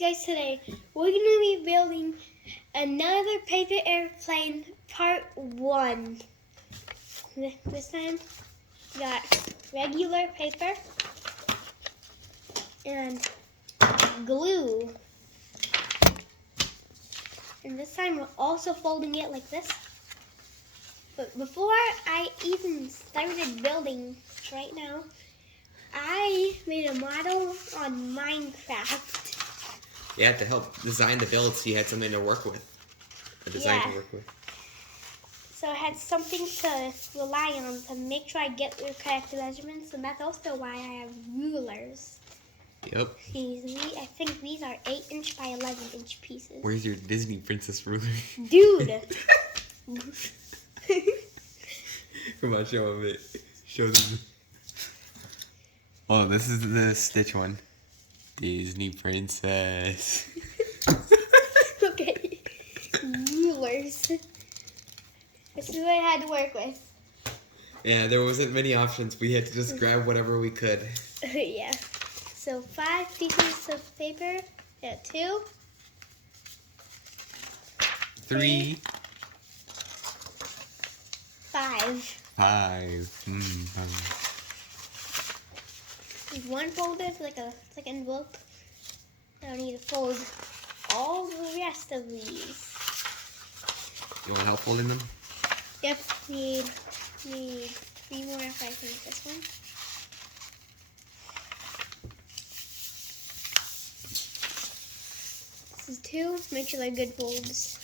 guys, today we're going to be building another paper airplane part 1. This time we got regular paper and glue. And this time we're also folding it like this. But before I even started building right now, I made a model on Minecraft. Yeah, to help design the build so you had something to work with. A design to work with. So I had something to rely on to make sure I get the correct measurements, and that's also why I have rulers. Yep. I think these are 8-inch by 11-inch pieces. Where's your Disney princess ruler? Dude! Come on, show them it. Show them. Oh, this is the Stitch one. Disney princess. Okay. Rulers. This is what I had to work with. Yeah, there wasn't many options. We had to just grab whatever we could. Yeah. So 5 pieces of paper. Yeah, 2. 3. 5. 5. There's one folder, it's like an envelope. I don't need to fold all the rest of these. You want help folding them? Yep, need 3 more if I finish this one. This is 2. Make sure they're good folds.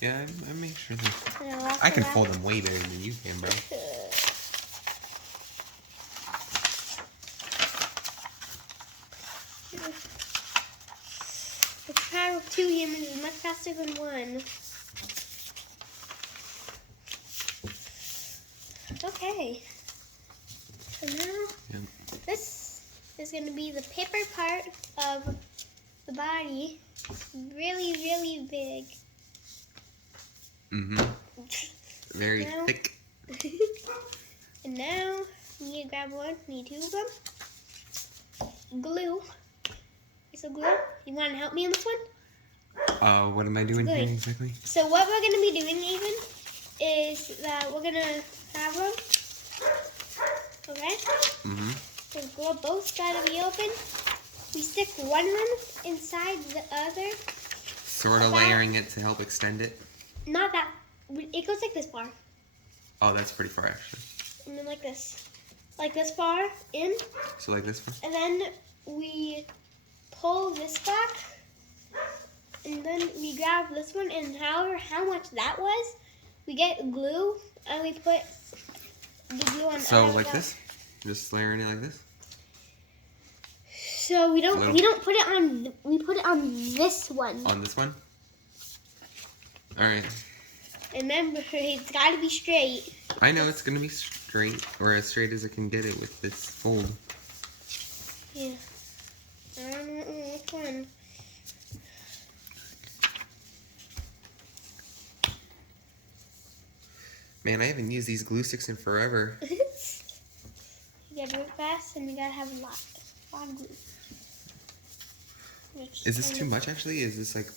Yeah, I make sure that. I can fold them way better than you can, bro. The power of 2 humans is much faster than 1. Okay. So now, this is going to be the paper part of the body. Really, really big. Very thick. And now, you need to grab one. Need 2 of them. Glue. So glue. You want to help me on this one? What am I doing here exactly? So what we're going to be doing even is that we're going to have them. Okay? So glue both gotta be open. We stick one of them inside the other. Sort of layering it to help extend it. Not that. It goes like this far. Oh, that's pretty far actually. And then like this. Like this far in. So like this far? And then we pull this back. And then we grab this one. And however how much that was, we get glue. And we put the glue on. So like this? Just layering it like this? So we don't put it on. We put it on this one. On this one? All right. Remember, it's got to be straight. I know it's gonna be straight, or as straight as I can get it with this fold. Yeah. I don't know which one. Man, I haven't used these glue sticks in forever. You gotta do it fast, and you gotta have a lot of glue. Is this too much actually? Is this like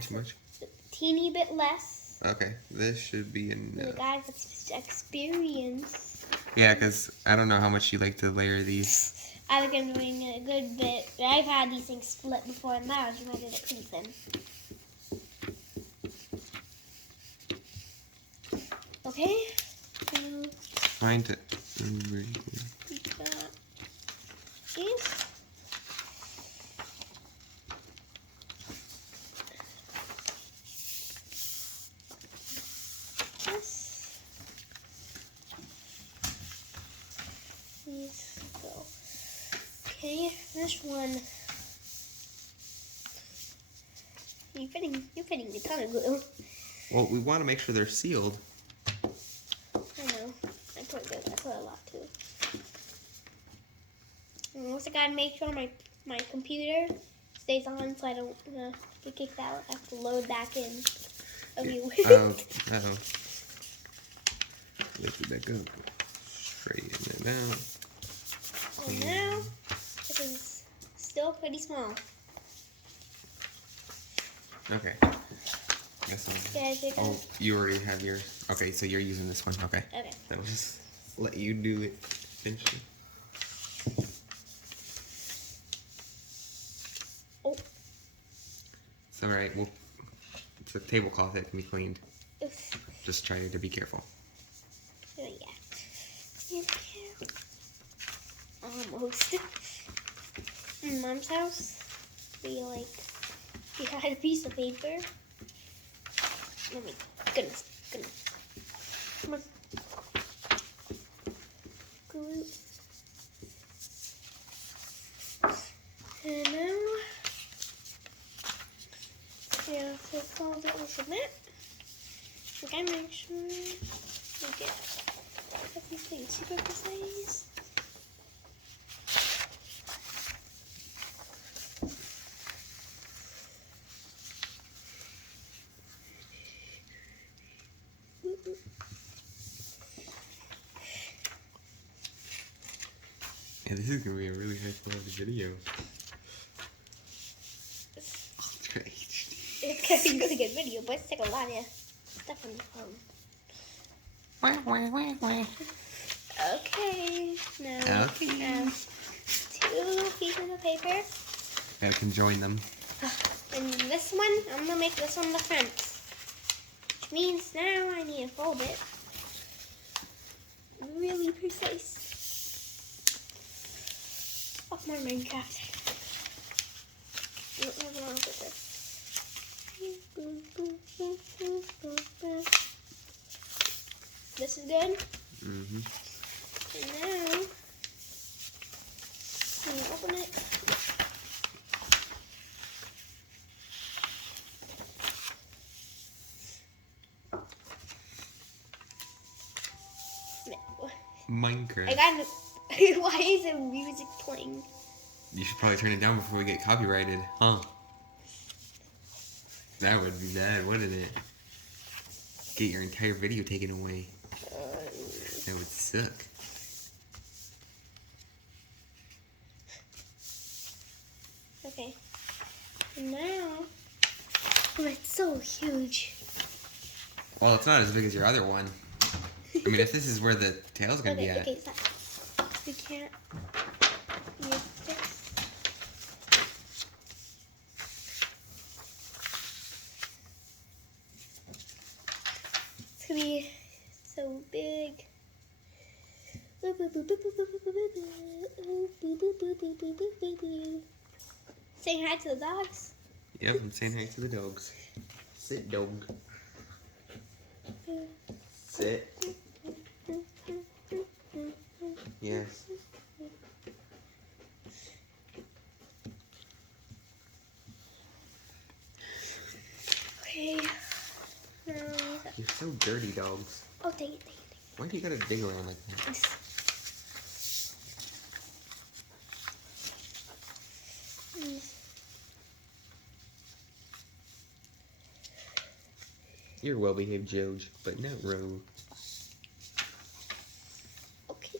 too much? A teeny bit less. Okay, this should be enough. Guys, it's experience. Yeah, because I don't know how much you like to layer these. I think I'm doing a good bit. I've had these things split before, and now I did it pretty thin. Okay. Find it. These. These go. Okay, this one. You're putting a ton of glue. Well, we want to make sure they're sealed. I know. I put a lot too. And also gotta make sure my computer stays on so I don't get kicked out. I have to load back in. Okay. Oh. Where did that go? Straighten it out. And now, this is still pretty small. Okay. This one. Yeah, I think Oh, you already have yours. Okay, so you're using this one. Okay. Okay. That was just let you do it. Finish it. Oh. It's alright. Well, it's a tablecloth that can be cleaned. Oof. Just try to be careful. Oh, yeah. Almost. In Mom's house, we had a piece of paper. Let me, goodness. Come on. Glue. And now, yeah, so close it with submit. Okay, make sure we get everything super precise. Yeah, this is gonna be a really high quality video. Ultra HD. It's gonna be a really good video, but it's like a lot of stuff on the phone. Okay, now Okay. we have 2 pieces of paper. I can join them. And this one, I'm gonna make this one the front. Which means now I need to fold it. Really precise. Oh, my Minecraft. What's wrong with this? This is good. Mm-hmm. And now, when you open it, Minecraft. I got it. Why is the music playing? You should probably turn it down before we get copyrighted, huh? That would be bad, wouldn't it? Get your entire video taken away. That would suck. Okay. And now, oh, it's so huge. Well, it's not as big as your other one. I mean, if this is where the tail's gonna be at. Okay, stop. We can't use this. It's gonna be so big. Saying hi to the dogs. Yep, I'm saying hi to the dogs. Sit, dog. Sit. Yes. Okay. Now, You're so dirty, dogs. oh, dang it. Why do you gotta dig around like that? You're a well-behaved George, but not Ro. Okay.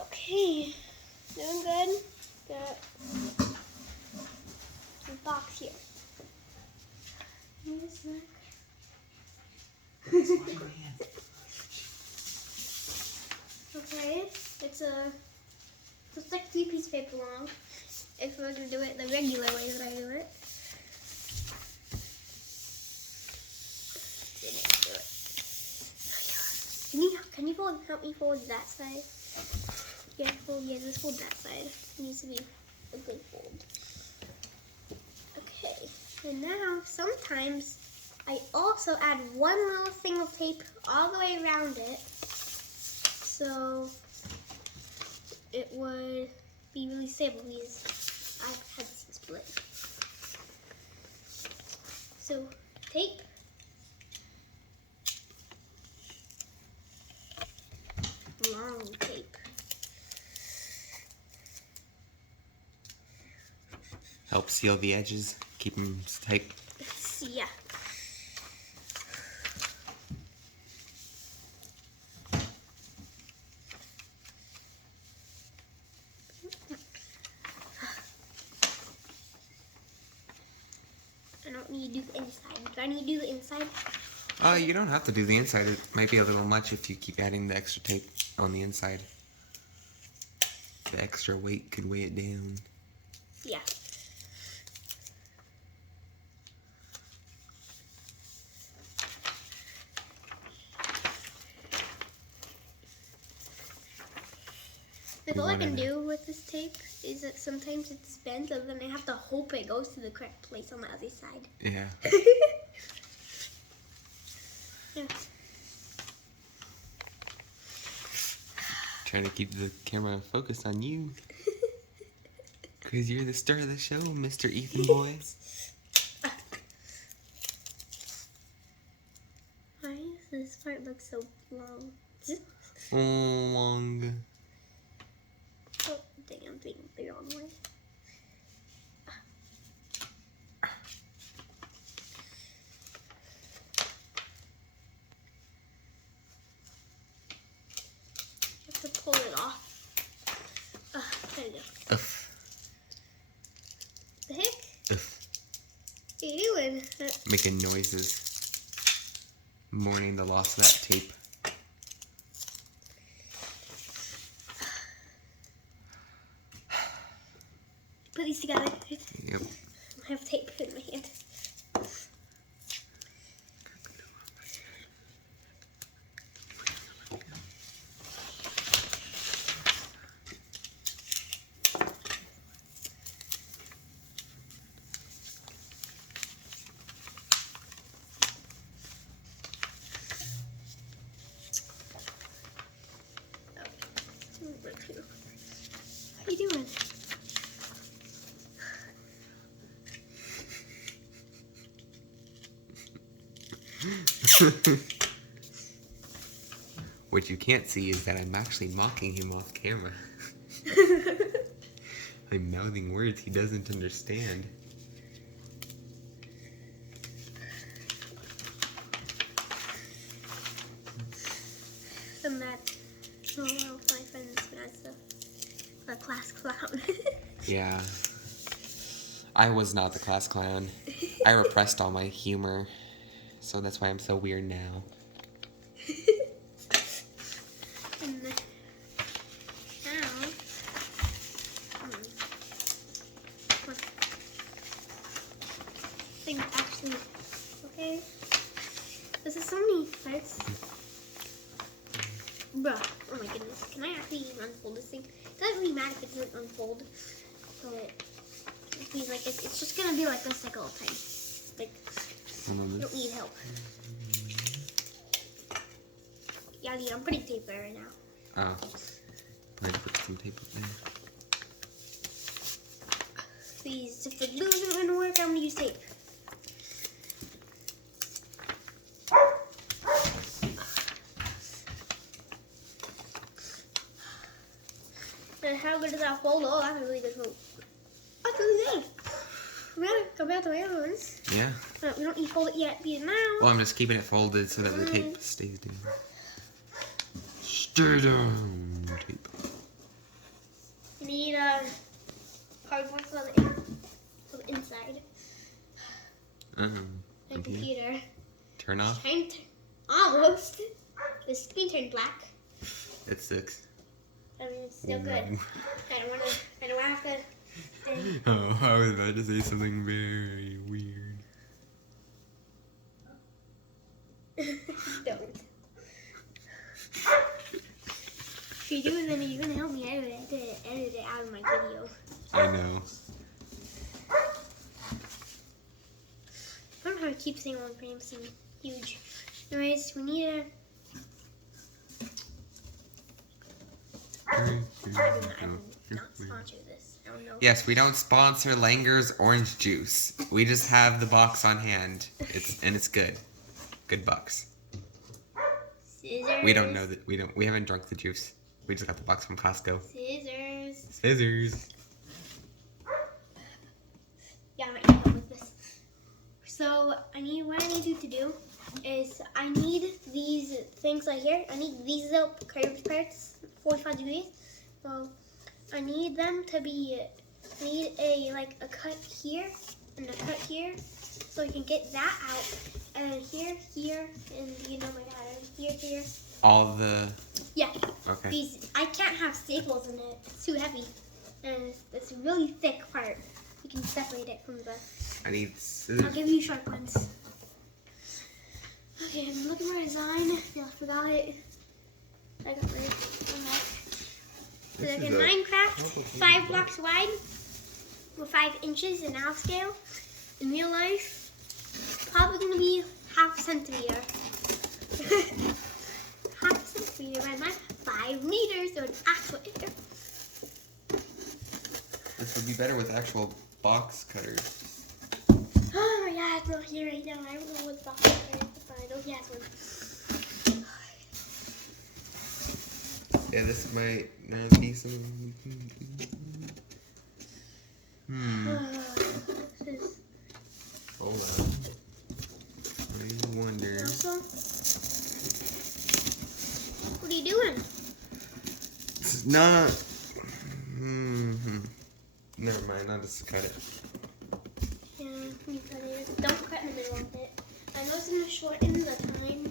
Okay. Doing good. Got a box here. Okay, it's like 3 pieces of paper long. If we're gonna do it the regular way that I do it. Can you help me fold that side? Yeah, just fold that side. It needs to be a good fold. Okay, and now sometimes I also add one little thing of tape all the way around it, so it would be really stable because I've had this split. So tape. Long tape. Help seal the edges, keep them tight. Yeah. outside. Do I need to do the inside? You don't have to do the inside. It might be a little much if you keep adding the extra tape on the inside. The extra weight could weigh it down. Yeah. Like all I can do with this tape is that sometimes it's bent, and then I have to hope it goes to the correct place on the other side. Yeah. Yeah. Trying to keep the camera focused on you. Because you're the star of the show, Mr. Ethan Boy. Why does this part look so long? Long. Oh, dang, I'm doing the wrong way. You have to pull it off. There you go. The heck? What are you doing? Making noises. Mourning the loss of that tape. Put these together. Yep. I have tape in my hand. What are you doing? What you can't see is that I'm actually mocking him off camera. I'm mouthing words he doesn't understand. I'm mad. Oh, well, my friend's as the class clown. Yeah. I was not the class clown. I repressed all my humor. So that's why I'm so weird now. And now, thing actually, okay. This is so many parts. Bruh, oh my goodness. Can I actually even unfold this thing? It doesn't really matter if it doesn't unfold. But he's like, it's just gonna be like this like all the time. Like, you don't need help. Yeah, I'm putting tape there right now. Oh. Probably put some tape up there. Please, if the glue isn't gonna work, I'm gonna use tape. And how good does that fold? Oh, that's a really good fold. That's really good. Compared to my other ones. Yeah. But we don't need to fold it yet because now. Well, I'm just keeping it folded so that the tape stays down. Stay down, tape. We need cardboard for the inside. And computer. Turn off. Almost. The screen turned black. It's 6. I mean, it's still good. I don't want to have to. Oh, I was about to say something very weird. Don't. If you do, then you're gonna help me edit it out of my video. I know. I don't know how to keep saying one frame seem huge. Anyways, we need a. I do not sponsor this. I don't know. Yes, we don't sponsor Langer's orange juice. We just have the box on hand. It's good. Good bucks. Scissors. We don't know that we haven't drunk the juice. We just got the box from Costco. Scissors. Scissors. Yeah, I might need help with this. So what I need you to do is I need these things right here. I need these little curved parts, 45 degrees. So I need them to be. I need a cut here and a cut here, So we can get that out. And then here, and you know my God, here. All the... Yeah. Okay. These, I can't have staples in it. It's too heavy. And it's a really thick part. You can separate it from the... I need scissors. I'll give you sharp ones. Okay, I'm looking for a design. Yeah, I forgot it. I got rid of it. Like in Minecraft, 5 blocks wide with 5 inches in our scale. In real life, probably gonna be half a centimeter. Half a centimeter by my 5 meters, so an actual acre. This would be better with actual box cutters. Oh my God, it's not here right now. I don't know what box cutter to find. Oh, he has one. Yeah, this might not be some... Hold on. I wonder... Also, what are you doing? It's not... Never mind, I'll just cut it. Yeah, you cut it. Don't cut in the middle of it. I know it's going to shorten the time,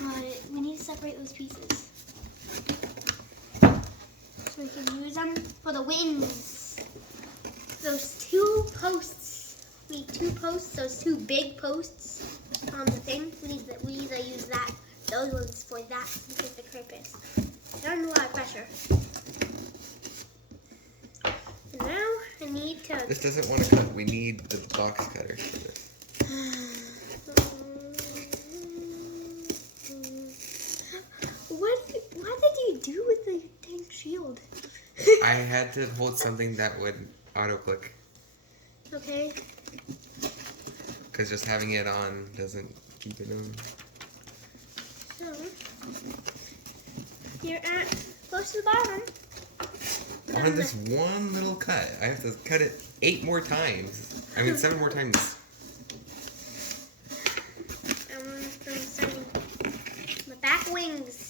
but we need to separate those pieces. So we can use them for the wings. Those 2 posts. We need 2 posts, those 2 big posts on the thing. We need to use that, those ones for that specific purpose. They're under a lot of pressure. And now I need to... This doesn't want to cut. We need the box cutter for this. What did you do with the dang shield? I had to hold something that would auto-click. Okay. Because just having it on doesn't keep it on. So, you're at close to the bottom. On this one little cut, I have to cut it 8 more times. I mean, 7 more times. The back wings.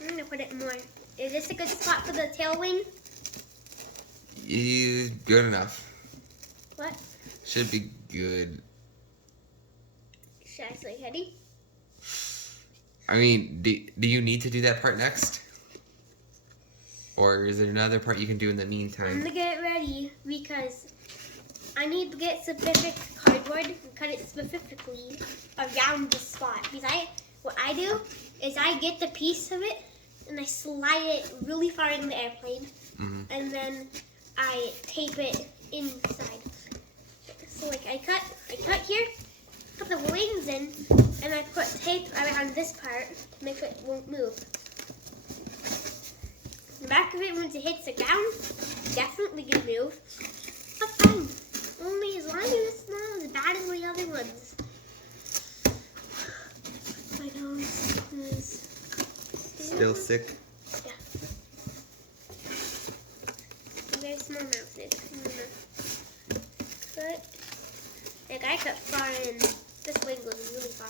I'm gonna put it more. Is this a good spot for the tail wing? Good enough. What? Should be good. Should I say heady? I mean, do you need to do that part next? Or is there another part you can do in the I'm meantime? gonna get it ready because I need to get specific cardboard and cut it specifically around the spot. Because what I do is I get the piece of it and I slide it really far in the airplane, and then I tape it inside. So like I cut here, put the wings in, and I put tape around this part to make it won't move. The back of it, once it hits the ground, definitely gonna move. But fine. Only as long as it's not as bad as the other ones. My nose is Still sick? Yeah. Very small mouth is. But like I cut far in. This wing goes really far.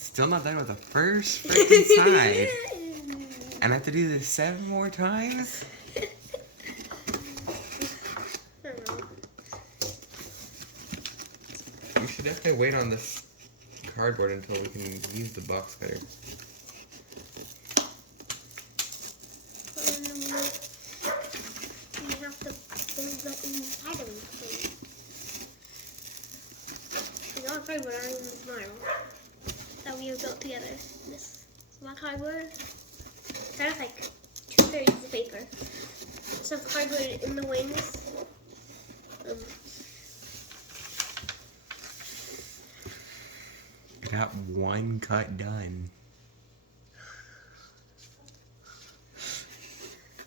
Still not done with the first freaking side. And I have to do this 7 more times? We should definitely wait on this cardboard until we can use the box cutter. We have to build the inside of the thing. The cardboard aren't even smart. That we have built together. This is my cardboard. That's like 2/3 of the paper. Some cardboard in the wings. Got 1 cut done.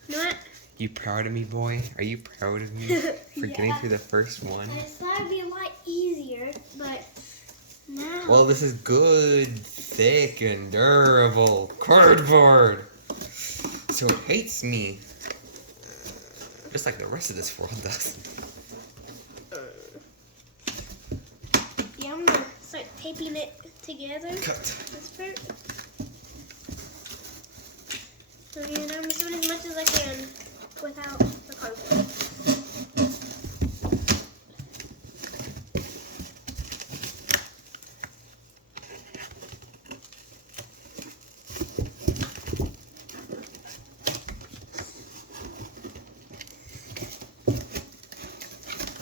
You know what? You proud of me, boy? Are you proud of me for getting through the first one? I thought it'd be a lot easier, but now. Well, this is good, thick, and durable cardboard. So it hates me. Just like the rest of this world does. Yeah, I'm gonna start taping it together. Cut. This part. And I'm just doing as much as I can without the cardboard.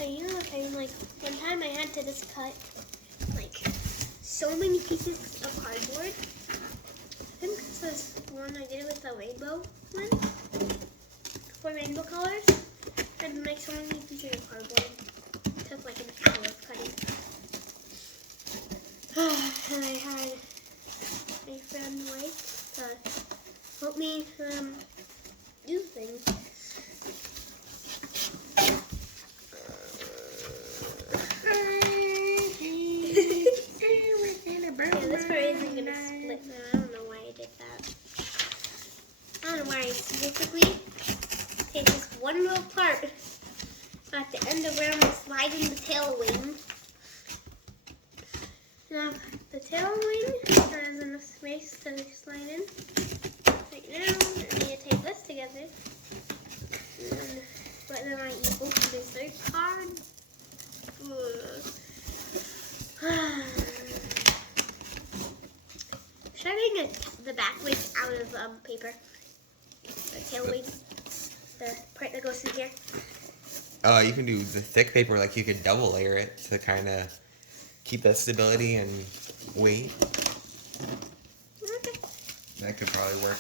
You know, like one time I had to just cut like so many pieces of cardboard. I think this was one I did with the rainbow one for rainbow colors. I had to make so many pieces of cardboard. It took like an hour of cutting. And I had my friend Mike to help me do things. Yeah, this part isn't gonna split now. I don't know why I did that. I don't know why I specifically take this one little part at the end of where I'm sliding the tail wing. Now, the tail wing has enough space to slide in. Right now, I need to tape this together. But then I open this third card. Should I make the back wing out of paper? The tail wing? The part that goes through here? You can do the thick paper, like you could double layer it to kind of keep that stability and weight. Okay. That could probably work.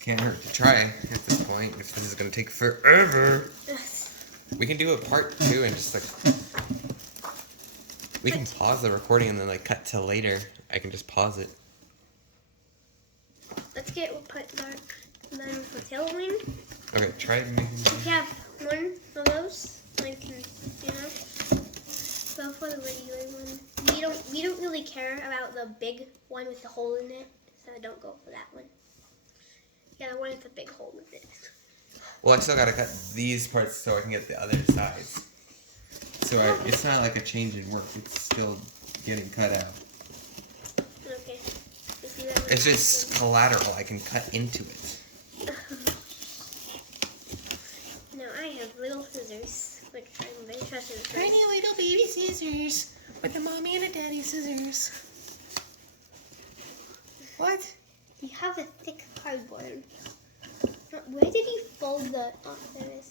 Can't hurt to try at this point, if this is going to take forever. We can do a part 2 and just like... We can pause the recording and then like cut till later. I can just pause it. Let's get part dark. Then the tail wing. Okay, try making... If you have one of those, like, go for the regular one. We don't really care about the big one with the hole in it, so don't go for that one. Yeah, the one with the big hole in it. Well, I still gotta cut these parts so I can get the other sides. So it's not like a change in work. It's still getting cut out. Okay. It's just collateral. I can cut into it. Now I have little scissors, which I'm very trusted with. Tiny little baby scissors with a mommy and a daddy scissors. What? You have a thick cardboard. Where did you fold the? Oh, there it is.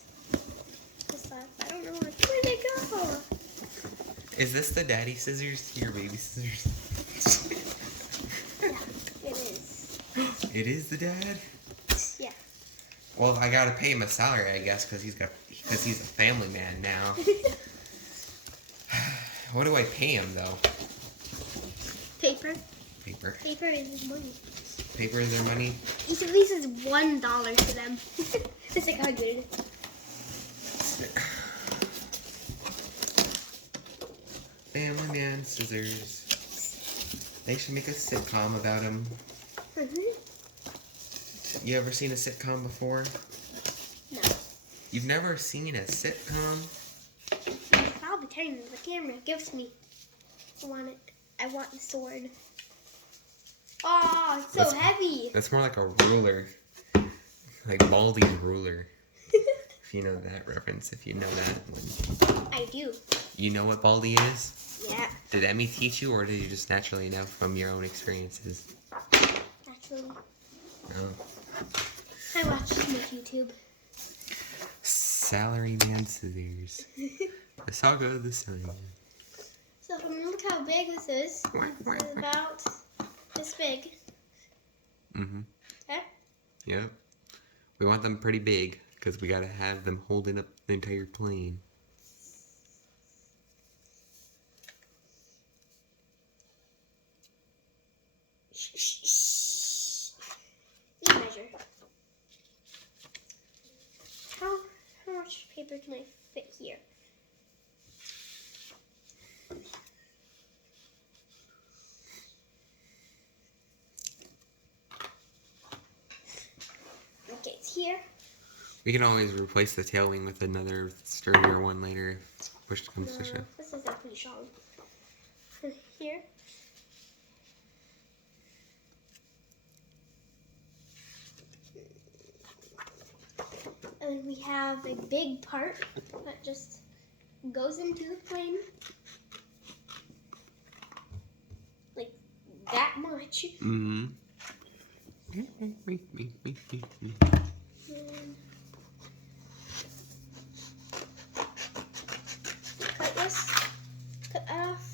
I don't know where did it go. Is this the daddy scissors to your baby scissors? Yeah, it is. It is the dad? Yeah. Well, I gotta pay him a salary, I guess, because he's a family man now. What do I pay him though? Paper. Paper. Paper is his money. Paper is their money. Each of these is $1 to them. It's like how good. Family man scissors. They should make a sitcom about him. You ever seen a sitcom before? No. You've never seen a sitcom? I'll be turning the camera. Give it to me. I want it. I want the sword. Oh, it's so heavy. That's more like a ruler. Like Baldy's ruler. If you know that reference, if you know that. I do. You know what Baldy is? Yeah. Did Emmy teach you, or did you just naturally know from your own experiences? Actually. Oh. I watched him on YouTube. Salaryman scissors. The saga of the Salaryman. So look how big this is. It's about this big. Mm-hmm. Okay? Yep. We want them pretty big, because we gotta have them holding up the entire plane. You measure. How much paper can I fit here? Okay, it's here. We can always replace the tail wing with another sturdier one later if push comes to shove. This is pretty strong. Here. And we have a big part that just goes into the plane. Like that much. Mm-hmm. And cut this. Cut off.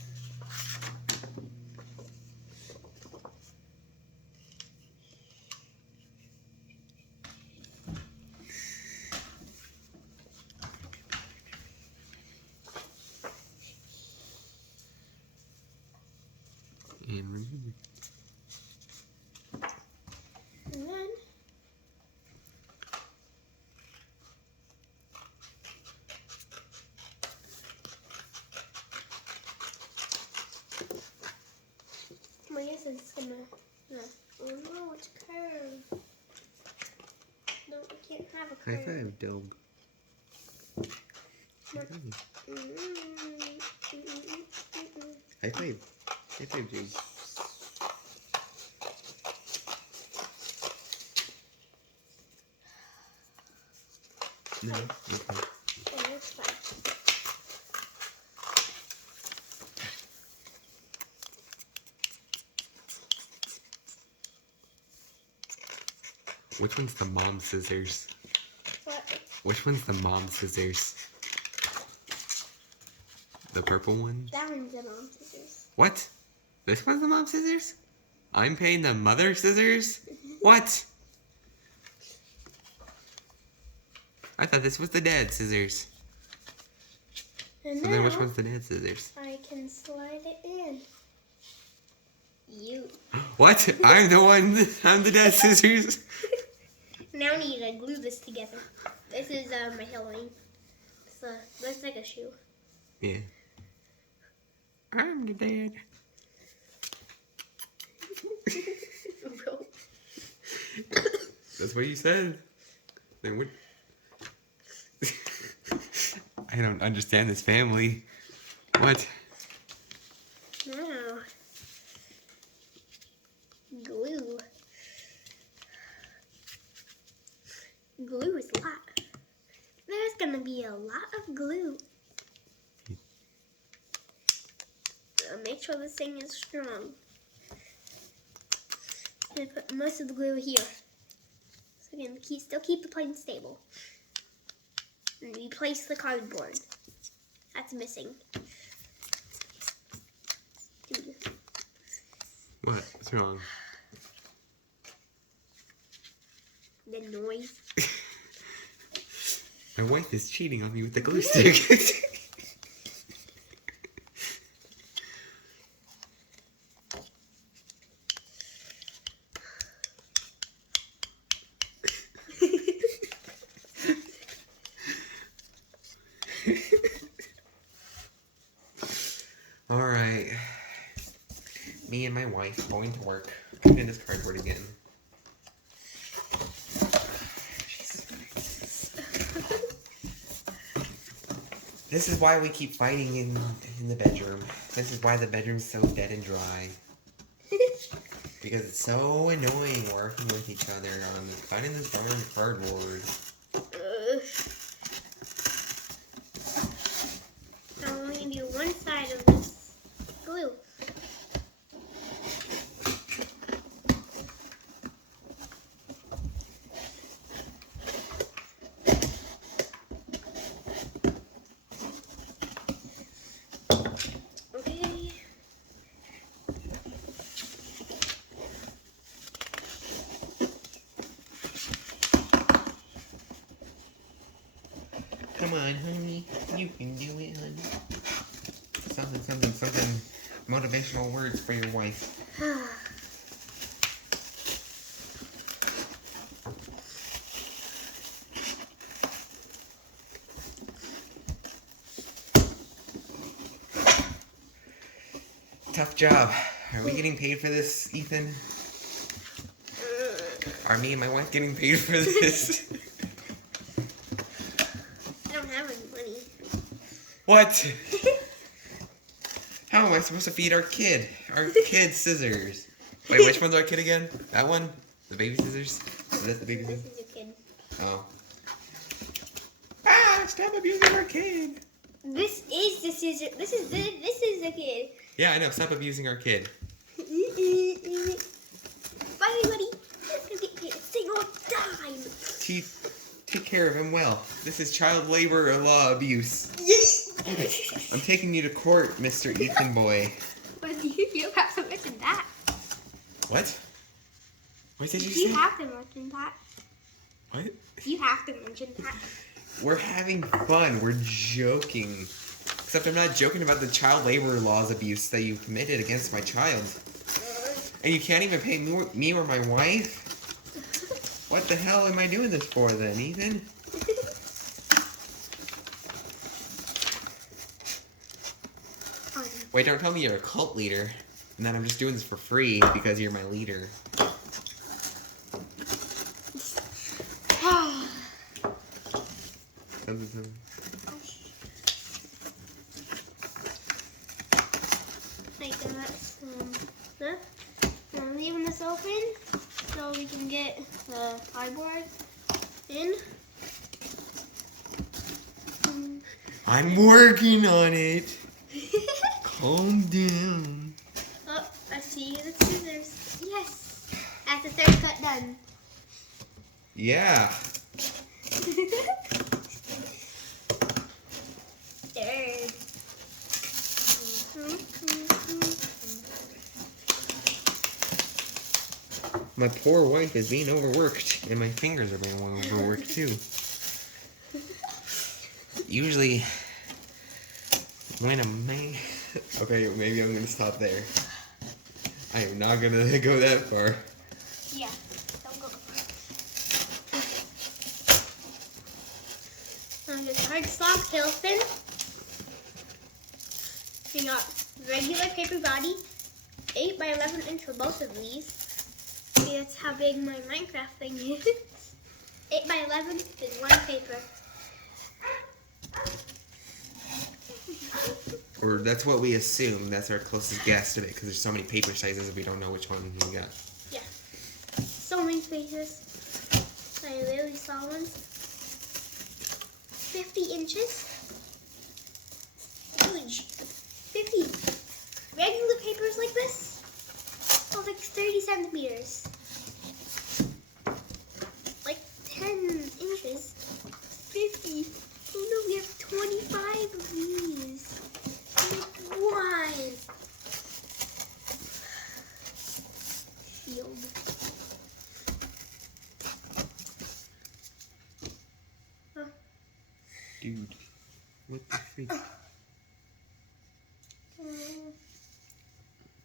And remove. And then I guess it's gonna. No. Oh no, it's curved. No, it can't have a High curve. five, Dobe. High five. High five, Jake. No, okay. Oh, that's fine. Which one's the mom scissors? What? Which one's the mom scissors? The purple one? That one's the mom scissors. What? This one's the mom scissors? I'm paying the mother scissors? What? I thought this was the dad scissors. And So then which one's the dad scissors? I can slide it in. You. What? I'm the one. I'm the dad scissors. Now I need to glue this together. This is my Halloween. So looks like a shoe. Yeah. I'm the dad. That's what you said. Then what? I don't understand this family. What? Now, glue. Glue is a lot. There's gonna be a lot of glue. Make sure this thing is strong. I'm gonna put most of the glue here. So again, still keep the plane stable. And replace the cardboard. That's missing. Dude. What? What's wrong? The noise. My wife is cheating on me with the glue stick. Alright. Me and my wife going to work. Cutting this cardboard again. This is why we keep fighting in the bedroom. This is why the bedroom's so dead and dry. Because it's so annoying working with each other on cutting this darn cardboard. I'm only gonna do one side of this glue. Okay. Come on, honey. You can do it, honey. Something motivational words for your wife. Tough job. Are we getting paid for this, Ethan? Are me and my wife getting paid for this? What? How am I supposed to feed our kid? Our kid scissors. Wait, which one's our kid again? That one? The baby scissors? Is that the baby scissors? This is your kid. Oh. Ah! Stop abusing our kid! This is the scissor. This is the kid. Yeah, I know. Stop abusing our kid. Bye, buddy. You get paid a single dime. Take care of him well. This is child labor or law abuse. I'm taking you to court, Mr. Ethan boy. But you have to mention that. What? What did you say? You have to mention that. What? You have to mention that. We're having fun. We're joking. Except I'm not joking about the child labor laws abuse that you committed against my child. And you can't even pay me or my wife? What the hell am I doing this for then, Ethan? Wait, don't tell me you're a cult leader and that I'm just doing this for free because you're my leader. I'm leaving this open so we can get the cardboard in. I'm working on it. Calm down. Oh, I see the scissors. Yes. That's the third cut done. Yeah. Third. My poor wife is being overworked, and my fingers are being overworked too. Usually, when a man... Okay, maybe I'm gonna stop there. I am not gonna go that far. Yeah, don't go far. Now this cardstock tailspin. We got regular paper body, 8 by 11 inch for both of these. See, that's how big my Minecraft thing is. 8 by 11 is one paper. Or that's what we assume. That's our closest guess of it, because there's so many paper sizes we don't know which one we got. Yeah. So many spaces. I really saw ones. 50 inches. Huge. 50. Regular papers like this. Oh, like 30 centimeters. Like 10 inches. 50. Oh no, we have 25 of these. Like one. Shield. Huh. Dude, what the freak?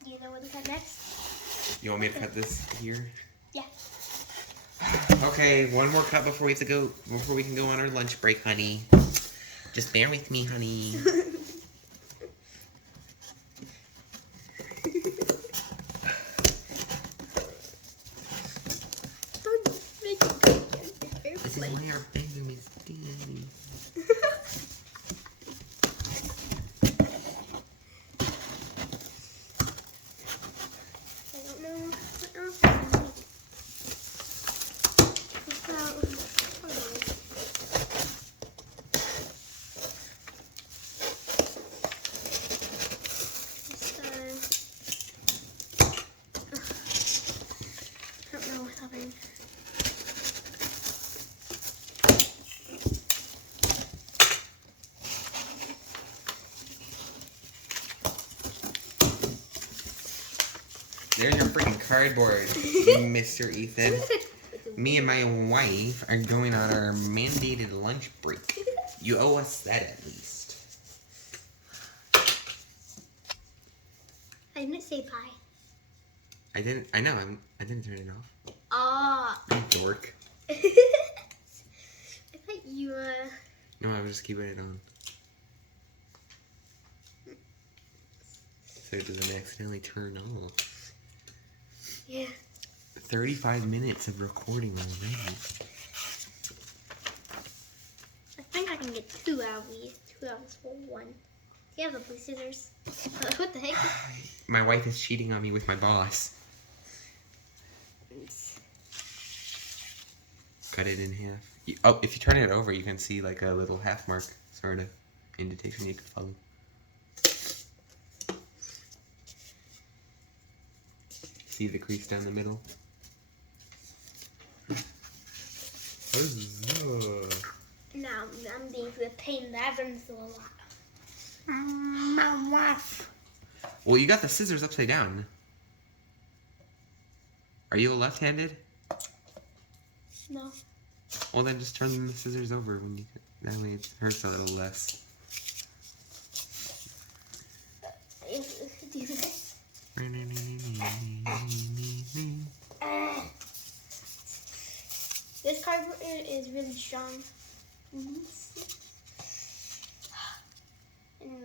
Do you know what to cut next? You want me to cut this here? Yeah. Okay, one more cut before we have to go. Before we can go on our lunch break, honey. Just bear with me, honey. Don't make it This is why our bedroom is dirty. I don't know what else I don't know what's happening. There's your freaking cardboard, Mr. Ethan. Me and my wife are going on our mandated lunch break. You owe us that at least. I didn't say bye. I didn't turn it off. Ah. You dork. I thought you No, I was just keeping it on. So it doesn't accidentally turn off. Yeah. 35 minutes of recording already. I think I can get 2 out of these. We almost pulled one. You have the blue scissors. What the heck? My wife is cheating on me with my boss. Cut it in half. Oh, if you turn it over, you can see like a little half mark, sort of indentation you can follow. See the crease down the middle? Now I'm being the pain that happens a lot. My wife. Well, you got the scissors upside down. Are you left-handed? No. Well, then just turn the scissors over when you. That way it hurts a little less. Do this. This cardboard is really strong. And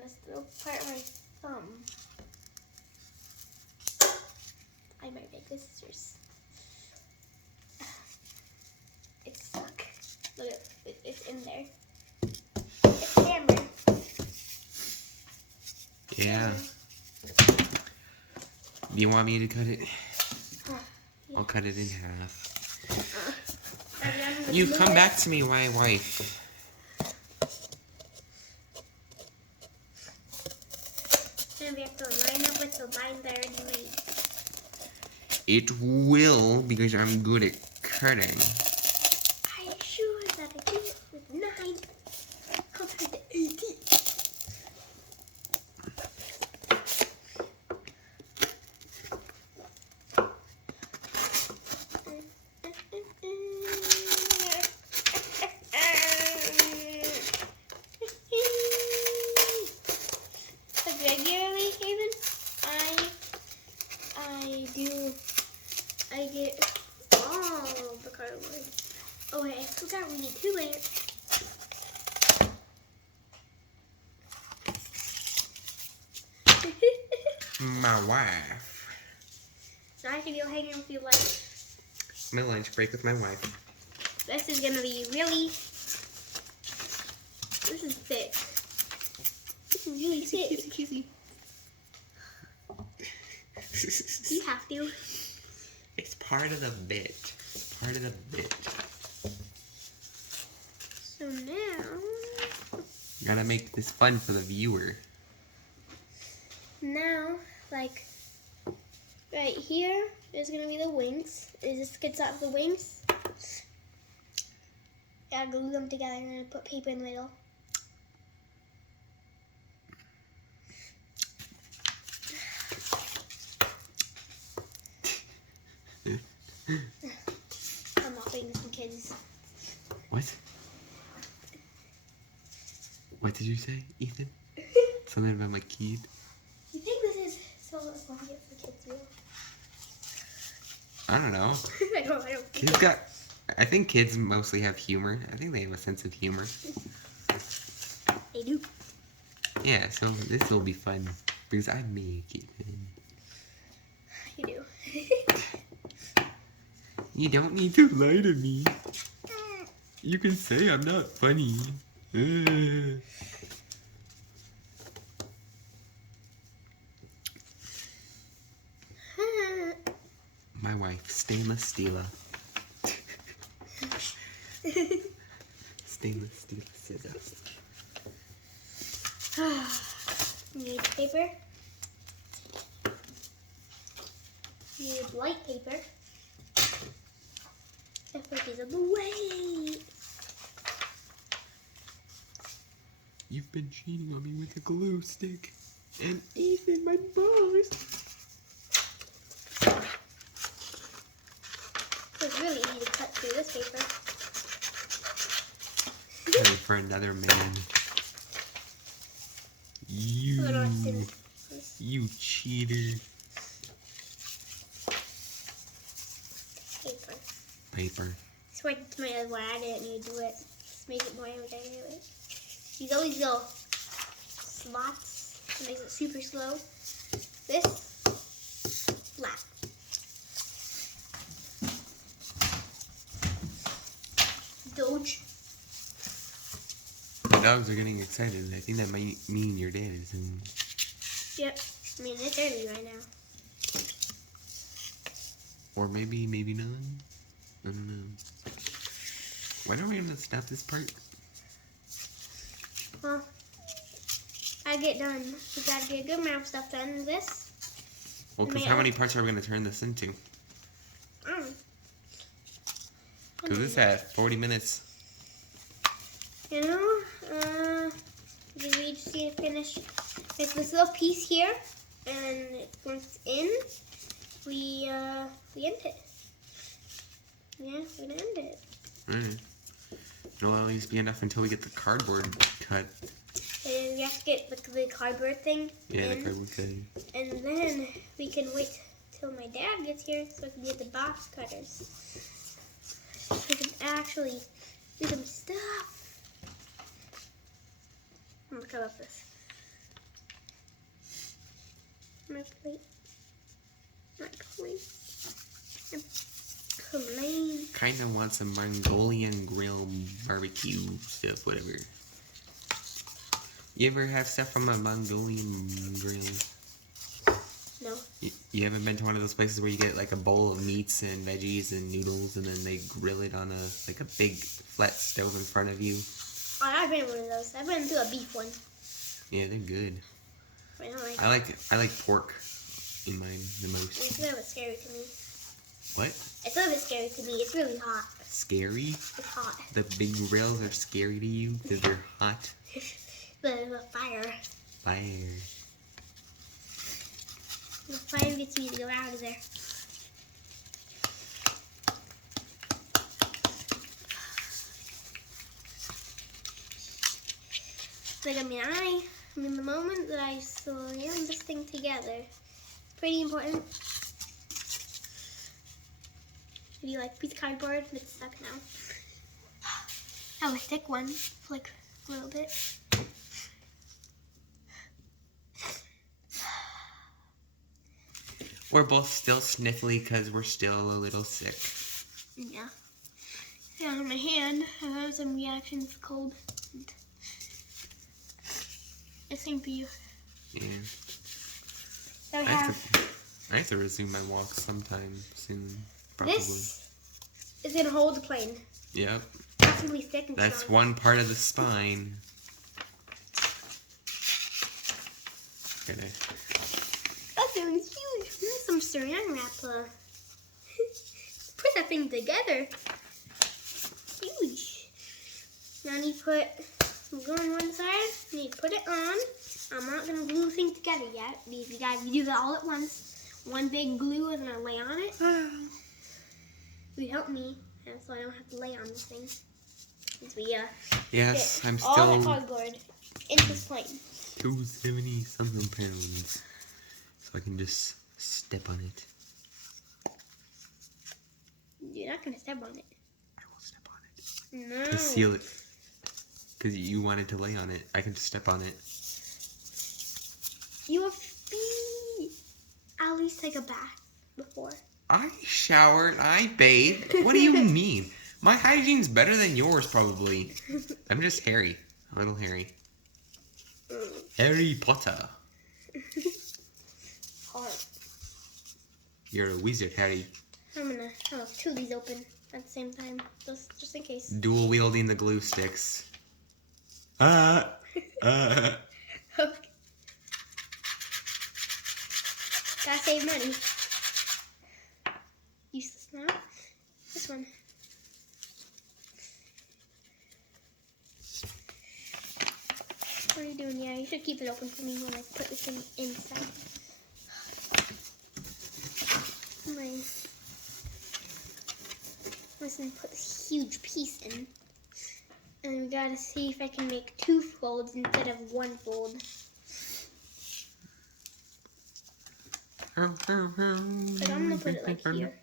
this little part of my thumb. I might make the scissors. It's stuck. Look at it, it's in there. It's hammered. Yeah. Do you want me to cut it? Yeah. I'll cut it in half. You come back to me, my wife. And we have to line up with the lines I already made. It will, because I'm good at cutting. I assure that I did it with 9 compared to 18. Regularly, even I get all the cardboard. Oh wait, I forgot we need 2 layers. My wife. So I can go hang out with you like. My lunch break with my wife. This is gonna be really. This is thick. This is really thick. You have to. It's part of the bit. It's part of the bit. So now. You gotta make this fun for the viewer. Now, like, right here is gonna be the wings. It just gets out the wings. Gotta glue them together and then put paper in the middle. I'm not being some kids. What? What did you say, Ethan? Something about my kid? You think this is so appropriate for kids to do? I don't know. I don't. Kids got. I think kids mostly have humor. I think they have a sense of humor. They do. Yeah, so this will be fun because I make it. You do. You don't need to lie to me. You can say I'm not funny. My wife, stainless steel. Stainless steel scissors. You need paper. You need light paper. And put these on the way. You've been cheating on me with a glue stick. And Ethan, my boss. It's really easy to cut through this paper. Ready for another man. You cheater. Paper. Swear to my other one, I didn't need to do it. Just make it more every day anyway. These always go slots. It makes it super slow. This flat. Doge. dogs are getting excited. I think that might mean your dad is in. Yep. I mean, it's early right now. Or maybe not. I don't know. When are we gonna stop this part? Well, I get done. We gotta get a good amount of stuff done in this. Well, because how many parts are we gonna turn this into? Because this at 40 minutes. You know, did we just need to finish? There's this little piece here, and once it's in, we end it. Yeah, we're gonna end it. Alright. It'll at least be enough until we get the cardboard cut. And we have to get the cardboard thing Yeah, in, the cardboard thing. and then we can wait till my dad gets here so I can get the box cutters. We can actually do some stuff. I'm gonna cut up this. My plate. My plate. Plain. Kinda want some Mongolian grill barbecue stuff, whatever. You ever have stuff from a Mongolian grill? No. You haven't been to one of those places where you get like a bowl of meats and veggies and noodles and then they grill it on a big flat stove in front of you? Oh, I've been to one of those. I've been to a beef one. Yeah, they're good. I don't I like pork in mine the most. It's a little bit scary to me. What? It's a little bit scary to me. It's really hot. Scary? It's hot. The big grills are scary to you because they're hot? The fire. Fire. The fire gets me to go out of there. Like, I mean, the moment that I slam this thing together, it's pretty important. If you like a piece of cardboard, it's stuck now. I have a thick one, like a little bit. We're both still sniffly because we're still a little sick. Yeah. Yeah, on my hand, I have some reactions cold. It's same for you. Yeah. So I have to resume my walk sometime soon, probably. This is gonna hold the plane. Yep. It's really thick and That's strong. one part of the spine. Okay. That thing's huge. There's some saran wrap. Put that thing together. Huge. Now I need to put some glue on one side. I need to put it on. I'm not gonna glue the thing together yet. Because you guys, you do that all at once. One big glue is gonna lay on it. It would help me, and so I don't have to lay on this thing. Since we yes, get I'm all still the cardboard into this plane. 270 something pounds, so I can just step on it. You're not gonna step on it. I will step on it. No. To seal it. Because you wanted to lay on it. I can just step on it. You at least take a bath before. I showered. I bathed. What do you mean? My hygiene's better than yours, probably. I'm just hairy. A little hairy. Harry Potter. Hard. You're a wizard, Harry. I'm gonna have two of these open at the same time, just in case. Dual wielding the glue sticks. Okay. Gotta save money. Useless now. This one. What are you doing? Yeah, you should keep it open for me when I put this thing inside. Listen, put this huge piece in. And we gotta see if I can make 2 folds instead of 1 fold. But I'm gonna put it like here.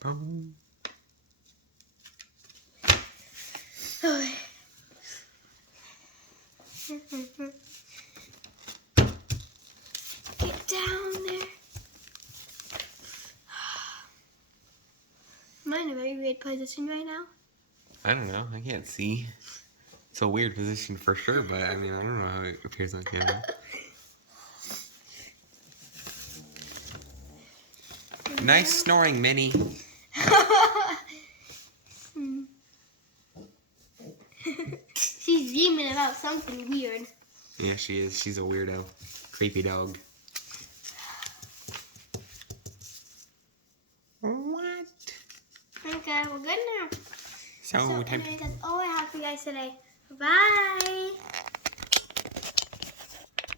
Get down there. Am I in a very weird position right now? I don't know. I can't see. It's a weird position for sure, but I mean, I don't know how it appears on camera. Nice snoring, Minnie. She's dreaming about something weird. Yeah, she is. She's a weirdo. Creepy dog. What? Okay, we're good now. So So time anyway, that's all I have for you guys today. Bye.